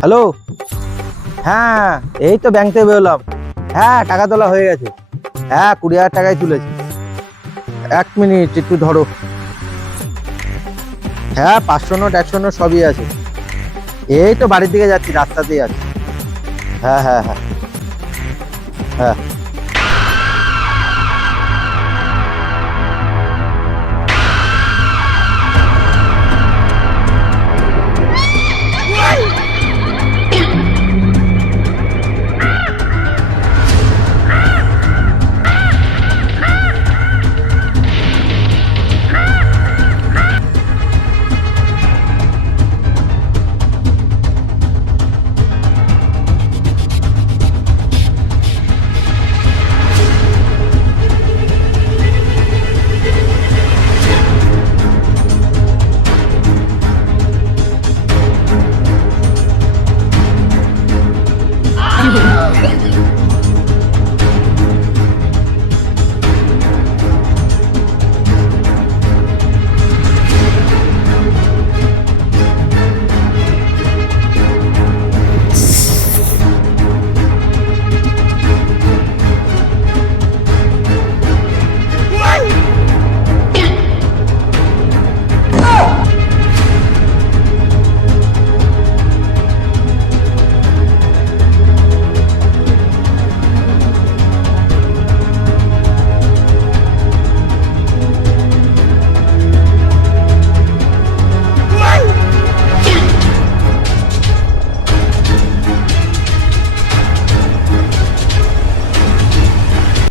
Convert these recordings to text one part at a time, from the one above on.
Hello? হ্যাঁ এই তো ব্যাংক থেকে বেরোলাম। হ্যাঁ টাকা তোলা হয়ে গেছে। হ্যাঁ কুড়ি হাজার টাকায় তুলেছি। এক মিনিট, একটু ধরো। হ্যাঁ পাঁচশো নোট, একশো নোট সবই আছে। এই তো বাড়ির দিকে যাচ্ছি, রাস্তাতেই আছি। হ্যাঁ হ্যাঁ হ্যাঁ।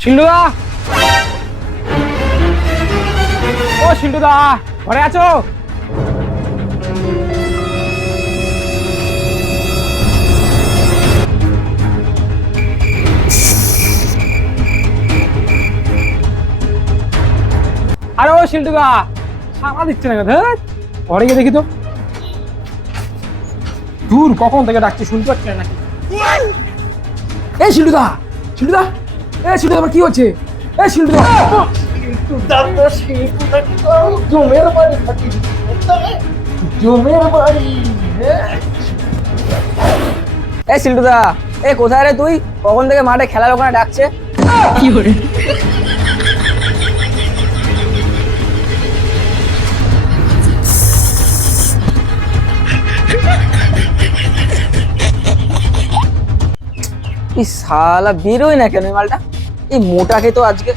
শিল্টুদা ও শিল্টুদা ঘরে আছো? আরে ও শিল্টুদা সারা দিচ্ছে না ধর, ঘরে গিয়ে দেখি তো। দূর, কখন থেকে ডাকছি, শুনতে পাচ্ছি নাকি? এই শিল্টুদা শিল্টুদা এ শিল্পী তোমার কি হচ্ছে? এ শিল্পী জমের বাড়ি জমের বাড়ি এ এ কোথায় রে তুই? কখন থেকে মাঠে খেলার ওখানে ডাকছে? এই শালা বেরোয় না কেন এই মালটা? এই মোটাকে তো আজকে।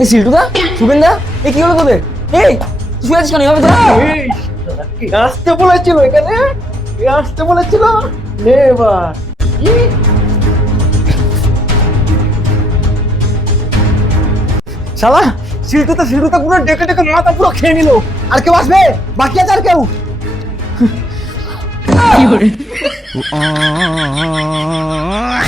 এই সিল্টুদা শুভেন্দা এ কি হলো তোদের? এই শুয়ে আছিস কেন? এভাবে তোরা? আসতে বলেছিল এখানে। আসতে বলেছিল। নে এবার। শালা সিল্টু তো সিল্টু তো পুরো ডেকে ডেকে মাথা পুরো খেয়ে নিল। আর কেউ আসবে? বাকি আছে আর কেউ? 有人。啊啊啊！